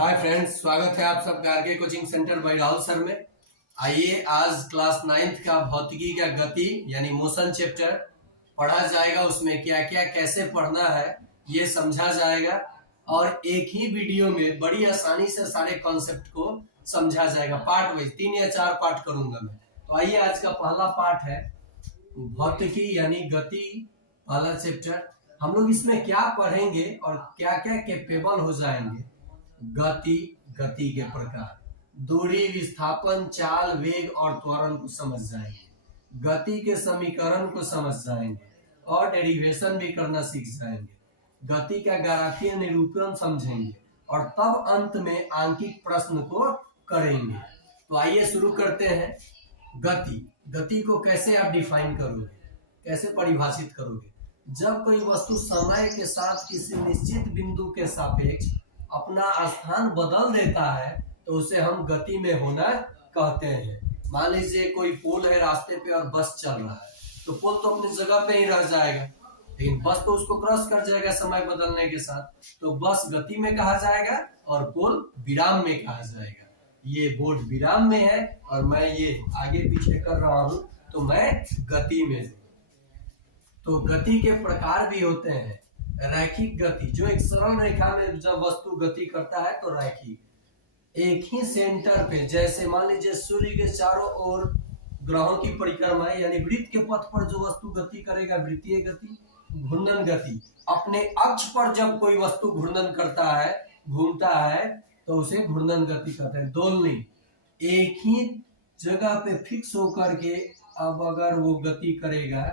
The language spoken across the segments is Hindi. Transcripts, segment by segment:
हाय फ्रेंड्स, स्वागत है आप सबका RK coaching centre by Rahul sir में। आइए आज क्लास 9th का भौतिकी का गति यानी मोशन चैप्टर पढ़ा जाएगा। उसमें क्या क्या कैसे पढ़ना है ये समझा जाएगा और एक ही वीडियो में बड़ी आसानी से सारे कॉन्सेप्ट को समझा जाएगा। पार्ट वाइज 3 या 4 पार्ट करूंगा मैं। तो आइए आज का पहला पार्ट है भौतिकी यानी गति, पहला चैप्टर। हम लोग इसमें क्या पढ़ेंगे और क्या क्या कैपेबल हो जाएंगे। गति के प्रकार, दूरी, विस्थापन, चाल, वेग और त्वरण को समझ जाएंगे। गति के समीकरण को समझ जाएंगे और डेरिवेशन भी करना सीख जाएंगे। गति का ग्राफीय निरूपण समझेंगे और तब अंत में आंकिक प्रश्न को करेंगे। तो आइए शुरू करते हैं। गति को कैसे आप डिफाइन करोगे, कैसे परिभाषित करोगे? जब कोई वस्तु समय के साथ किसी निश्चित बिंदु के सापेक्ष अपना स्थान बदल देता है तो उसे हम गति में होना कहते हैं। मान लीजिए कोई पुल है रास्ते पे और बस चल रहा है, तो पुल तो अपनी जगह पे ही रह जाएगा, लेकिन बस तो उसको क्रॉस कर जाएगा समय बदलने के साथ। तो बस गति में कहा जाएगा और पुल विराम में कहा जाएगा। ये बोर्ड विराम में है और मैं ये आगे पीछे कर रहा हूं तो मैं गति में हूं। तो गति के प्रकार भी होते हैं। रैखिक गति, जो एक सरल रेखा में जब वस्तु गति करता है तो रैखिक। एक ही सेंटर पे, जैसे मान लीजिए सूर्य के चारों ओर ग्रहों की परिक्रमा है, यानी वृत्त के पथ पर जो वस्तु गति करेगा, वृत्तीय गति। घूर्णन गति, अपने अक्ष पर जब कोई वस्तु घूर्णन करता है, घूमता है, तो उसे घूर्णन गति कहते हैं। दोलनी, एक ही जगह पे फिक्स होकर के अब अगर वो गति करेगा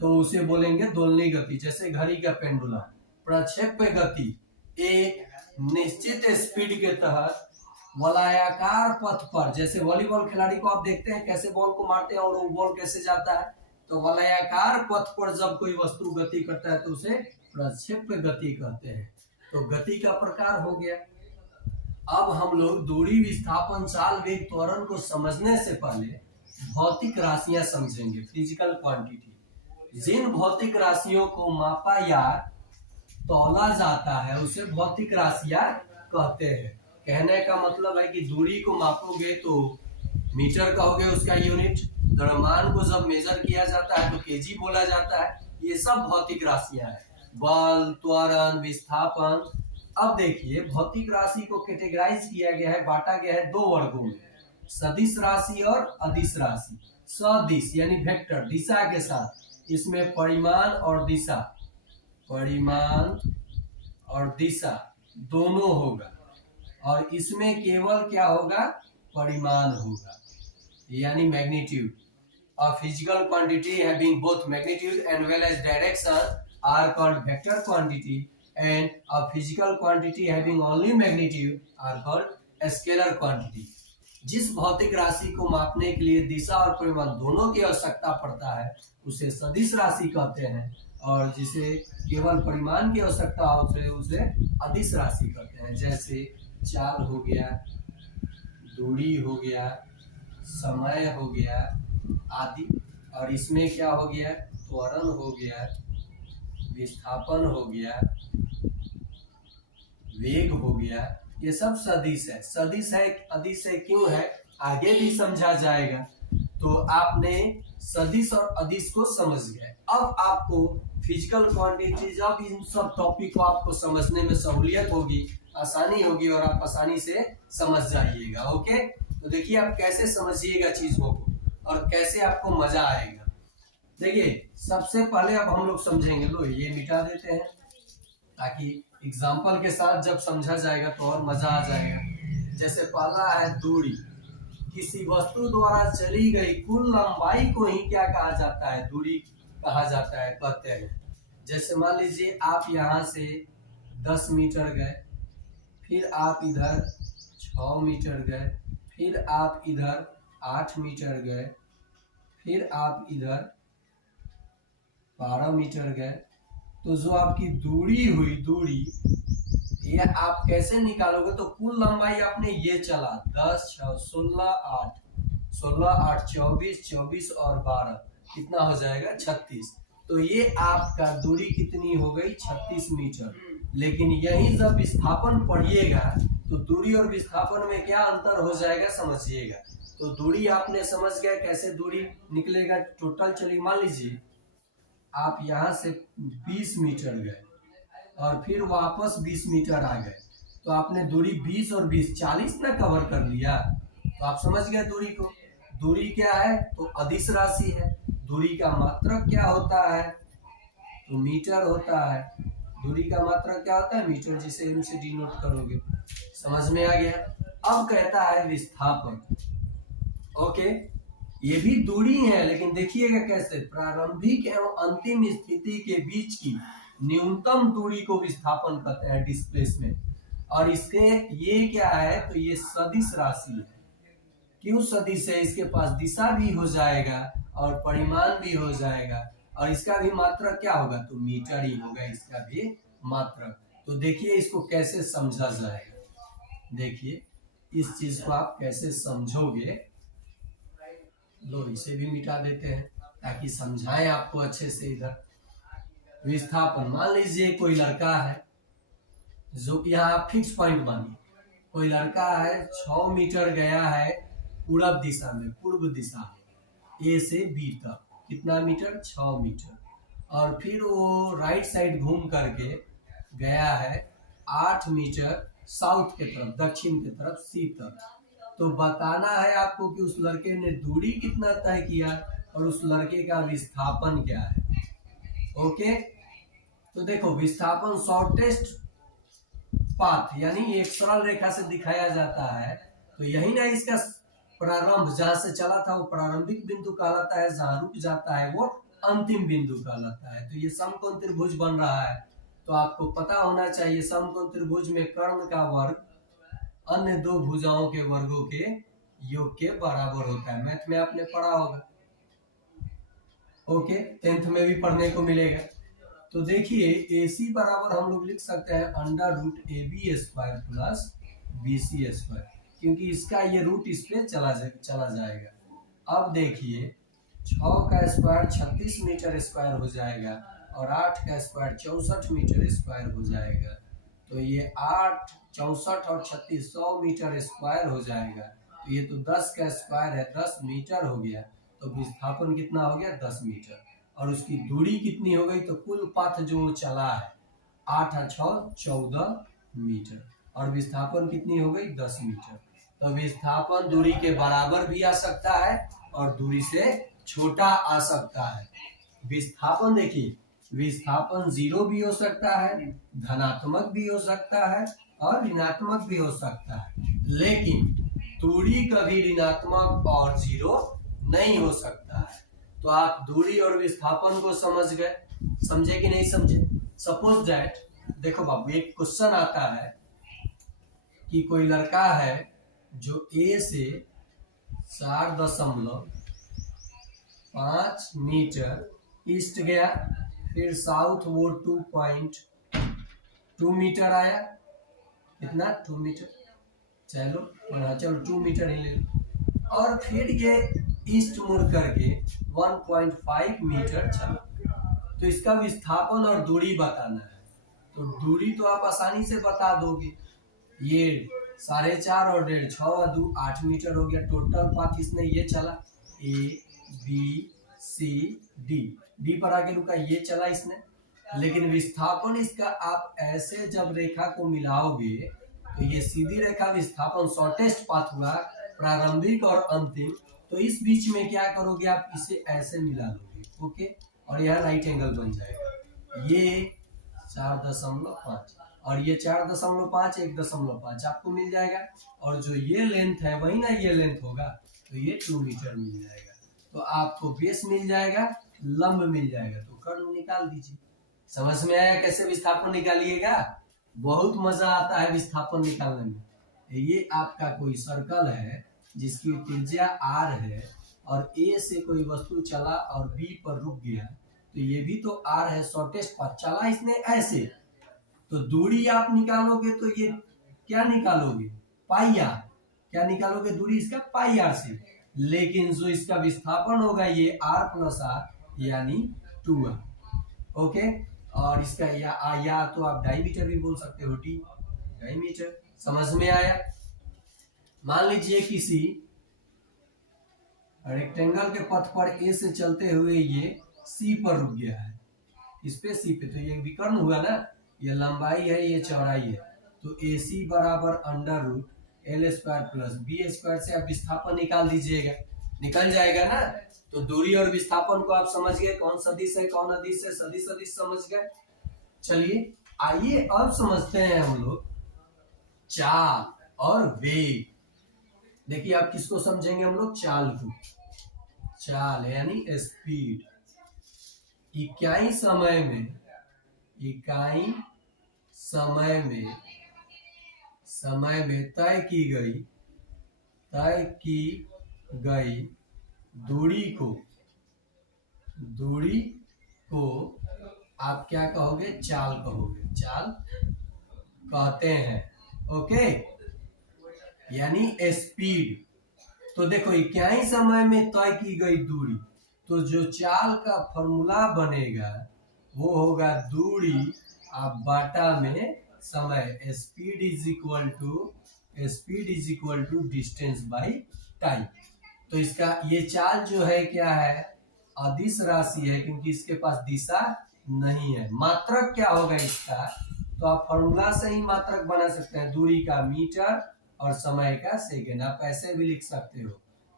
तो उसे बोलेंगे दोलनी गति, जैसे घड़ी का पेंडुलम। प्रक्षेप गति, एक निश्चित स्पीड के तहत वलयाकार पथ पर, जैसे वॉलीबॉल खिलाड़ी को आप देखते हैं कैसे बॉल को मारते हैं और वो बॉल कैसे जाता है, तो वलयाकार पथ पर जब कोई वस्तु गति करता है तो उसे प्रक्षेप गति कहते हैं। तो गति का प्रकार हो गया। अब हम लोग दूरी, विस्थापन, चाल, वेग, त्वरण को समझने से पहले भौतिक राशियां समझेंगे, फिजिकल क्वांटिटी। जिन भौतिक राशियों को मापा या तौला जाता है उसे भौतिक राशियां कहते हैं। कहने का मतलब है कि दूरी को मापोगे तो मीटर कहोगे उसका यूनिट, द्रव्यमान को जब मेजर किया जाता है तो केजी बोला जाता है। ये सब भौतिक राशियां हैं। बल, त्वरण, विस्थापन। अब देखिए, भौतिक राशि को कैटेगराइज किया गया है, बांटा गया है 2 वर्गों में, सदिश राशि और अदिश राशि। सदिश यानी वेक्टर, दिशा के साथ, इसमें परिमाण और दिशा, परिमाण और दिशा दोनों होगा, और इसमें केवल क्या होगा, परिमाण होगा, यानी magnitude. A physical quantity having both magnitude and well as direction are called vector quantity, and a physical quantity having only magnitude are called scalar quantity. जिस भौतिक राशि को मापने के लिए दिशा और परिमाण दोनों की आवश्यकता पड़ता है उसे सदिश राशि कहते हैं, और जिसे केवल परिमाण की आवश्यकता होती है उसे अदिश राशि कहते हैं। जैसे चाल हो गया, दूरी हो गया, समय हो गया आदि। और इसमें क्या हो गया, त्वरण हो गया, विस्थापन हो गया, वेग हो गया। ये सब सदिश है। सदिश है, अदिश है, क्यों है आगे भी समझा जाएगा। तो आपने सदिश और अदिश को समझ गए। अब आपको फिजिकल क्वांटिटी, जब इन सब टॉपिक को आपको समझने में सहूलियत होगी, आसानी होगी और आप आसानी से समझ जाइएगा। ओके, तो देखिए आप कैसे समझिएगा चीजों को और कैसे आपको मजा आएगा। देखिए, सबसे पहले अब हम लोग समझेंगे, लो ये मिटा देते हैं ताकि एग्जाम्पल के साथ जब समझा जाएगा तो और मजा आ जाएगा। जैसे पहला है दूरी। किसी वस्तु द्वारा चली गई कुल लंबाई को ही क्या कहा जाता है, दूरी कहा जाता है, कहते हैं। जैसे मान लीजिए आप यहाँ से 10 मीटर गए, फिर आप इधर 6 मीटर गए, फिर आप इधर 8 मीटर गए, फिर आप इधर 12 मीटर गए। तो जो आपकी दूरी हुई, दूरी ये आप कैसे निकालोगे, तो कुल लंबाई आपने ये चला 10, 6, 16, 8, 16, 8, 24, 24 और 12, कितना हो जाएगा 36। तो ये आपका दूरी कितनी हो गई, 36 मीटर। लेकिन यही जब विस्थापन पढ़िएगा तो दूरी और विस्थापन में क्या अंतर हो जाएगा समझिएगा। तो दूरी आपने समझ गया, कैसे दूरी निकलेगा टोटल। चलिए मान लीजिए आप यहाँ से 20 मीटर गए और फिर वापस 20 मीटर आ गए, तो आपने दूरी 20 और 20 40 ना कवर कर लिया। तो आप समझ गए दूरी को। दूरी क्या है तो अदिश राशि है। दूरी का मात्रक क्या होता है तो मीटर होता है। दूरी का मात्रक क्या होता है मीटर, जिसे एम से डिनोट करोगे। समझ में आ गया। अब कहता है विस्थापन। ओके, ये भी दूरी है, लेकिन देखिएगा कैसे। प्रारंभिक एवं अंतिम स्थिति के बीच की न्यूनतम दूरी को विस्थापन कहते हैं, डिस्प्लेसमेंट। और इसके ये क्या है तो ये सदिश राशि है। क्यों सदिश है, इसके पास दिशा भी हो जाएगा और परिमाण भी हो जाएगा, और इसका भी मात्रक क्या होगा तो मीटर ही होगा, इसका भी मात्रक। तो देखिए इसको कैसे समझा जाएगा। देखिए इस चीज को आप कैसे समझोगे। लो इसे भी मिटा देते हैं ताकि समझाएं आपको अच्छे से। इधर विस्थापन, मान लीजिए कोई लड़का है जो कि यहाँ आप फिक्स पॉइंट मानिए। कोई लड़का है 6 मीटर गया है पूरब दिशा में, पूर्व दिशा में, ए से बी तक। कितना मीटर 6 मीटर। और फिर वो राइट साइड घूम करके गया है 8 मीटर साउथ के तरफ, दक्षिण के तरफ सी तक। तो बताना है आपको कि उस लड़के ने दूरी कितना तय किया और उस लड़के का विस्थापन क्या है। ओके, तो देखो विस्थापन शॉर्टेस्ट पाथ यानी एक सरल रेखा से दिखाया जाता है। तो यही ना इसका प्रारंभ, जहां से चला था वो प्रारंभिक बिंदु कहलाता है, जहां रुक जाता है वो अंतिम बिंदु कहलाता है। तो ये समकोण त्रिभुज बन रहा है। तो आपको पता होना चाहिए समकोण त्रिभुज में कर्ण का वर्ग अन्य दो भुजाओं के वर्गों के योग के बराबर होता है। मैथ में आपने पढ़ा होगा। ओके, 10th में भी पढ़ने को मिलेगा। तो देखिए AC बराबर हम लोग लिख सकते हैं √AB² प्लस BC², क्योंकि इसका ये रूट इस पे चला जाएगा। अब देखिए 6 का स्क्वायर 36 मीटर स्क्वायर हो जाएगा और 8 का स्क्वायर 64 मीटर स्क्वायर हो जाएगा। तो ये 8, 64 और 36 100 मीटर स्क्वायर हो जाएगा। तो ये तो 10 का स्क्वायर है, 10 मीटर हो गया। तो विस्थापन कितना हो गया 10 मीटर। और उसकी दूरी कितनी हो गई तो कुल पथ जो चला है 8 और 6 14 मीटर, और विस्थापन कितनी हो गई 10 मीटर। तो विस्थापन दूरी के बराबर भी आ सकता है और दूरी से छोटा आ सकता है। विस्थापन देखिए, विस्थापन 0 भी हो सकता है, धनात्मक भी हो सकता है और ऋणात्मक भी हो सकता है, लेकिन दूरी कभी ऋणात्मक और 0 नहीं हो सकता है। तो आप दूरी और विस्थापन को समझ गए, समझे कि नहीं समझे। सपोज दैट, देखो बाबू एक क्वेश्चन आता है कि कोई लड़का है जो A से 4.5 मीटर ईस्ट गया, फिर साउथ वो 2.2 मीटर आया। कितना 2 मीटर, चलो 2 मीटर ही ले लो। और फिर ये ईस्ट मुड़ करके 1.5 मीटर चला। तो इसका विस्थापन और दूरी बताना है। तो दूरी तो आप आसानी से बता दोगे। ये 4.5 और 1.5 6 और 2 8 मीटर हो गया। टोटल पाथ इसने ये चला ABCD, डी पर आके रुका, ये चला इसने। लेकिन विस्थापन इसका आप ऐसे जब रेखा को मिलाओगे तो ये सीधी रेखा विस्थापन शॉर्टेस्ट पाथ हुआ, प्रारंभिक और अंतिम। तो इस बीच में क्या करोगे आप इसे ऐसे मिला लोगे। ओके, और यह राइट एंगल बन जाएगा। ये 4.5 और ये 4.5 1.5 आपको मिल जाएगा। और जो ये लेंथ है वही ना ये लेंथ होगा, तो ये 2 मीटर मिल जाएगा। तो आपको बेस मिल जाएगा, लंब मिल जाएगा, तो कर्ण निकाल दीजिए। समझ में आया कैसे विस्थापन निकालिएगा। बहुत मजा आता है विस्थापन निकालने में। ये आपका कोई सर्कल है जिसकी त्रिज्या r है और A से कोई वस्तु चला और B पर रुक गया, तो ये भी तो r है, शॉर्टेस्ट पाथ चला इसने ऐसे। तो दूरी आप निकालोगे तो ये क्या निकालोगे पाई r, क्या निकालोगे दूरी इसका पाई r से। लेकिन जो इसका विस्थापन होगा ये r + r यानी 2r। ओके, और इसका या तो आप डायमीटर भी बोल सकते हो, डी डायमीटर। समझ में आया? मान लीजिए किसी रेक्टेंगल के पथ पर ए से चलते हुए ये सी पर रुक गया है, इस पे सी पे, तो ये विकर्ण हुआ ना, ये लंबाई है, ये चौड़ाई है, तो ए सी बराबर under root L square plus B square से आप विस्थापन निकाल दीजिएगा, निकल जाएगा ना। तो दूरी और विस्थापन को आप समझ गए, कौन सदिश है कौन अदिश है, सदिश सदिश समझ गए। चलिए आइए अब समझते हैं हम लोग चाल और वेग। देखिए आप किसको समझेंगे हम लोग, चाल को। चाल यानी स्पीड, इकाई समय में, इकाई समय में तय की गई दूरी को आप क्या कहोगे, चाल कहोगे, चाल कहते हैं। ओके, यानी स्पीड। तो देखो इकाई समय में तय की गई दूरी, तो जो चाल का फॉर्मूला बनेगा वो होगा दूरी आप बाटा में समय, speed is equal to distance by time. तो इसका ये चाल जो है क्या है, अदिश राशि है, क्योंकि इसके पास दिशा नहीं है। मात्रक क्या होगा इसका, तो आप फॉर्मूला से ही मात्रक बना सकते हैं, दूरी का मीटर और समय का सेकेंड। आप ऐसे भी लिख सकते हो,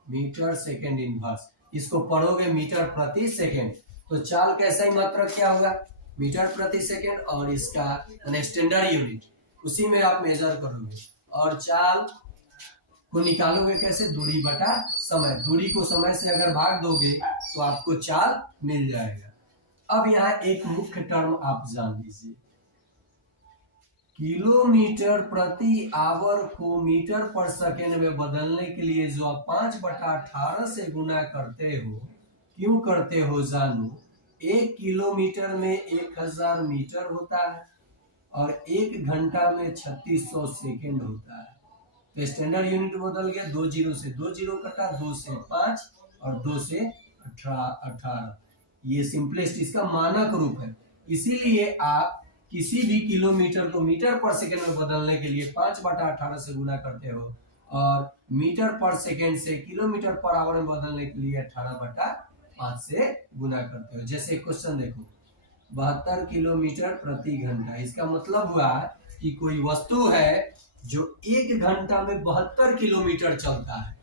मीटर सेकेंड इनवर्स, इसको पढ़ोगे मीटर प्रति सेकेंड, तो चाल कैसा ही मात्रक क्या होगा, मीटर प्रति सेकेंड, और इसका स्टैंडर्ड यूनिट उसी में आप मेजर करोगे। और चाल को निकालोगे कैसे, दूरी बटा समय, दूरी को समय से अगर भाग दोगे तो आपको चाल मिल जाएगा। अब यहाँ एक मुख्य टर्म आप जान लीजिए, किलोमीटर प्रति आवर को मीटर पर सेकेंड में बदलने के लिए जो आप 5/18 से गुना करते हो, क्यों करते हो जानू। 1 किलोमीटर में 1000 मीटर होता है और 1 घंटा में 3600 सेकेंड होता है। तो स्टैंडर्ड यूनिट बदल गया, 2 जीरो से 2 जीरो कटा, 2 से 5 और 2 से 18। ये सिंपलेस्ट इसका मानक रूप है। इसीलिए आप किसी भी किलोमीटर को मीटर पर सेकेंड में बदलने के लिए 5/18 से गुना करते हो, और मीटर पर सेकेंड से किलोमीटर पर आवर में बदलने के लिए 18/5 से गुना करते हो। जैसे क्वेश्चन देखो, 72 किलोमीटर प्रति घंटा, इसका मतलब हुआ कि कोई वस्तु है जो 1 घंटा में 72 किलोमीटर चलता है,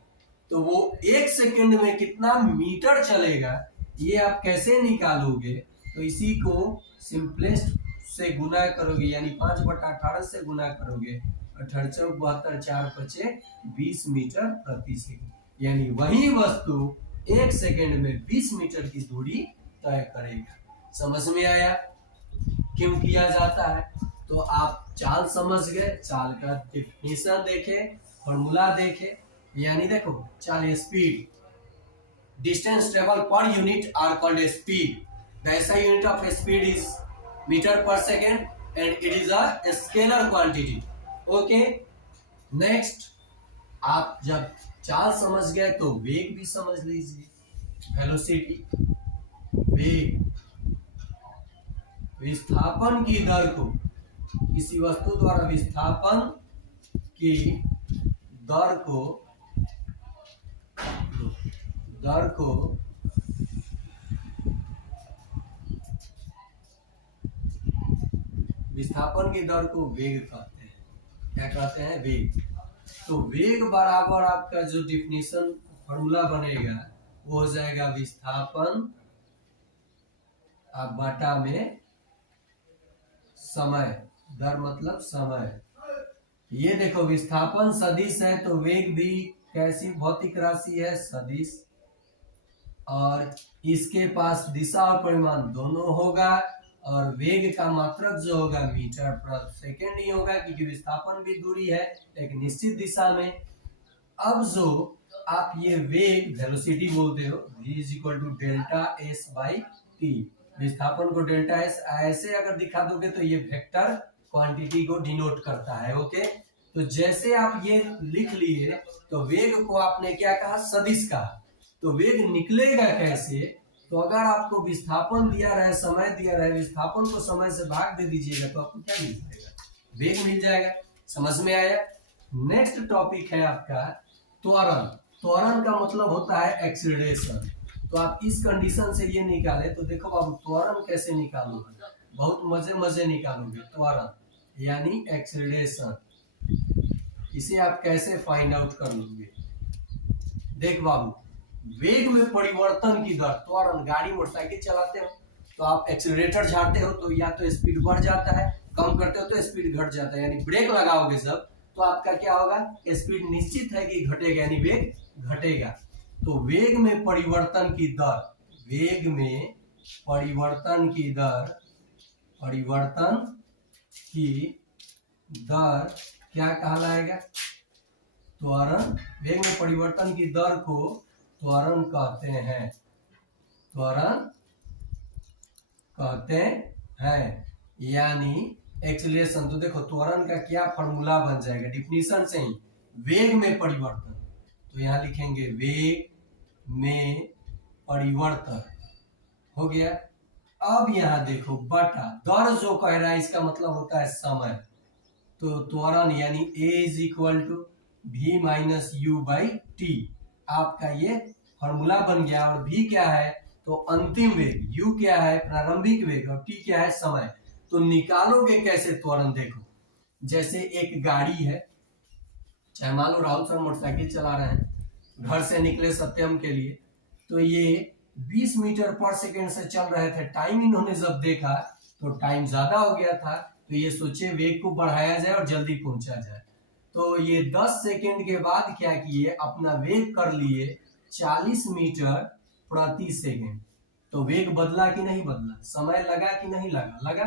तो वो 1 सेकेंड में कितना मीटर चलेगा ये आप कैसे निकालोगे, तो इसी को सिंपलेस्ट से गुना करोगे, यानी 5/18 से गुना करोगे, 18 × 72 4 × 20 मीटर प्रति सेकंड, यानी वही वस्तु 1 सेकेंड में 20 मीटर की दूरी तय करेगा। समझ में आया क्यों किया जाता है? तो आप चाल समझ गए, चाल का डेफिनेशन देखे, फॉर्मूला देखे, यानी देखो चाल speed, distance travel per unit are called speed. The SI unit of speed is metre per second and it is a scalar quantity. Okay, next, आप जब चाल समझ गए तो वेग भी समझ लीजिए, वेलोसिटी। वेग विस्थापन की दर को, किसी वस्तु द्वारा विस्थापन की दर को विस्थापन की दर को वेग कहते हैं। क्या कहते हैं? वेग। तो वेग बराबर आपका जो डिफिनीशन फॉर्मूला बनेगा वो हो जाएगा विस्थापन आप बाटा में समय, दर मतलब समय। ये देखो विस्थापन सदिश है तो वेग भी कैसी भौतिक राशि है, सदिश, और इसके पास दिशा और परिमाण दोनों होगा, और वेग का मात्रक जो होगा मीटर पर सेकेंड ही होगा, क्योंकि विस्थापन भी दूरी है एक निश्चित दिशा में। अब जो आप ये वेग वेलोसिटी बोलते हो, v = delta s by T, विस्थापन को डेल्टा s ऐसे अगर दिखा दोगे तो ये वेक्टर क्वांटिटी को डिनोट करता है। ओके, तो जैसे आप ये लिख लिए तो वेग को आपने क्या कहा, सदिश कहा। तो वेग निकलेगा कैसे, तो अगर आपको विस्थापन दिया रहे, समय दिया रहे, विस्थापन को समय से भाग दे दीजिएगा तो आपको क्या मिल जाएगा? वेग मिल जाएगा। समझ में आया? नेक्स्ट टॉपिक है आपका त्वरण। त्वरण का मतलब होता है एक्सीलरेशन। तो आप इस कंडीशन से ये निकाले तो देखो बाबू त्वरण कैसे निकालोगे, बहुत मजे मजे निकालोगे। त्वरण यानी एक्सीलरेशन, इसे आप कैसे फाइंड आउट कर लोगे? देख बाबू, वेग में परिवर्तन की दर, त्वरण, गाड़ी मोटरसाइकिल चलाते हो तो आप एक्सीलरेटर झाड़ते हो तो या तो स्पीड बढ़ जाता है, कम करते हो तो स्पीड घट जाता है। यानी ब्रेक लगाओगे जब तो आपका क्या होगा? स्पीड निश्चित है कि घटेगा, यानी वेग घटेगा। तो वेग में परिवर्तन की दर, वेग में परिवर्तन की दर, परिवर्तन की दर क्या कहलाएगा? त्वरण। वेग में परिवर्तन की दर को त्वरण कहते हैं, त्वरण कहते हैं, यानी एक्सीलरेशन। तो देखो त्वरण का क्या फॉर्मूला बन जाएगा डिफिनीशन से ही, वेग में परिवर्तन। तो यहां लिखेंगे वेग में परिवर्तन, हो गया। अब यहां देखो बटा दर जो कह रहा है इसका मतलब होता है समय। तो त्वरण यानी a is equal to v minus u by t, आपका ये फॉर्मूला बन गया। और v क्या है? तो अंतिम वेग, u क्या है? प्रारंभिक वेग, और t क्या है? समय। तो निकालोगे कैसे त्वरण? देखो जैसे एक गाड़ी है, चाहे मान लो राहुल सर मोटरसाइकिल चला रहे हैं, घर से निकले सत्यम के लिए, तो ये 20 मीटर पर सेकेंड से चल रहे थे। टाइम इन्होंने जब देखा तो टाइम ज्यादा हो गया था, तो ये सोचे वेग को बढ़ाया जाए और जल्दी पहुंचा जाए। तो ये 10 सेकेंड के बाद क्या किए? अपना वेग कर लिए 40 मीटर प्रति सेकेंड। तो वेग बदला कि नहीं बदला? समय लगा कि नहीं लगा? लगा।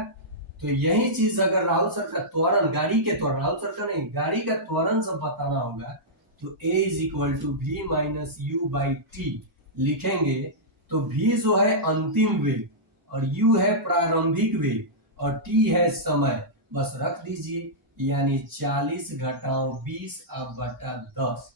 तो यही चीज अगर राहुल सर का त्वरण, गाड़ी के त्वरण, राहुल सर का नहीं, गाड़ी का त्वरण सब बताना होगा तो a is equal to v minus u by t लिखेंगे। तो v जो है अंतिम वेग और u है प्रारंभिक वेग और t है समय, बस रख दीजिए। यानी 40 घटाओ 20 अब बटा 10।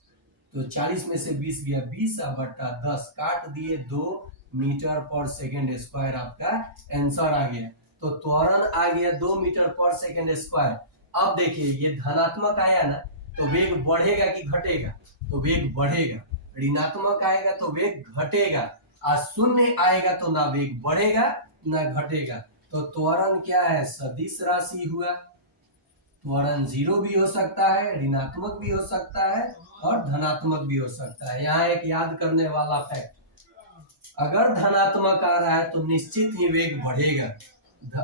तो 40 में से 20 गया, 20 अब बटा 10 काट दिए, 2 मीटर पर सेकेंड स्क्वायर आपका आंसर आ गया। तो त्वरण आ गया 2 मीटर पर सेकेंड स्क्वायर। अब देखिए ये धनात्मक आया ना, तो वेग बढ़ेगा कि घटेगा? तो वेग बढ़ेगा। ऋणात्मक आएगा तो वेग घटेगा, और शून्य आएगा तो ना वेग बढ़ेगा ना घटेगा। तो त्वरण क्या है? सदिश राशि हुआ। त्वरण 0 भी हो सकता है, ऋणात्मक भी हो सकता है और धनात्मक भी हो सकता है। यहाँ एक याद करने वाला फैक्ट, अगर धनात्मक आ रहा है तो निश्चित ही वेग बढ़ेगा,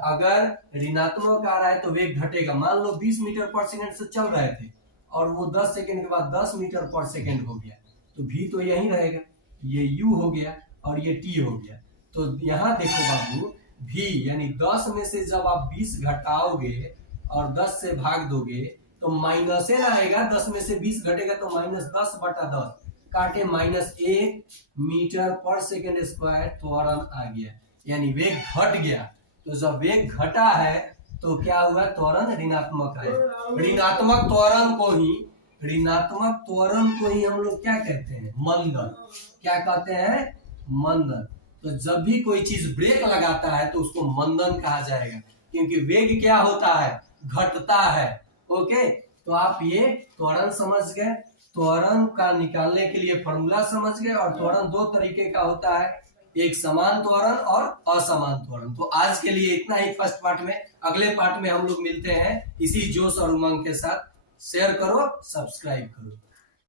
अगर ऋणात्मक आ रहा है तो वेग घटेगा। मान लो 20 मीटर पर सेकेंड से चल रहे थे और वो 10 सेकेंड के बाद 10 मीटर पर सेकेंड हो गया, तो v तो यही रहेगा, ये u हो गया और ये t हो गया। तो यहाँ देखो बाबू v यानी 10 में से जब आप 20 घटाओगे और 10 से भाग दोगे तो माइनस ना आएगा, 10 में से 20 घटेगा तो -10 बटा 10 काटे -1 मीटर पर सेकेंड स्क्वायर त्वरण आ गया, यानी वेग घट गया। तो जब वेग घटा है तो क्या हुआ? त्वरण ऋणात्मक है। ऋणात्मक त्वरण को ही हम लोग क्या कहते हैं? मंदन। क्या कहते हैं? मंदन। तो जब भी कोई चीज ब्रेक लगाता है तो उसको मंदन कहा जाएगा, क्योंकि वेग क्या होता है? घटता है। ओके, तो आप ये त्वरण समझ गए। त्वरण का निकालने के लिए फॉर्मूला समझ गए। और त्वरण 2 तरीके का होता है, एक समान त्वरण और असमान त्वरण। तो आज के लिए इतना ही फर्स्ट पार्ट में। अगले पार्ट में हम लोग मिलते हैं इसी जोश और उमंग के साथ। शेयर करो, सब्सक्राइब करो।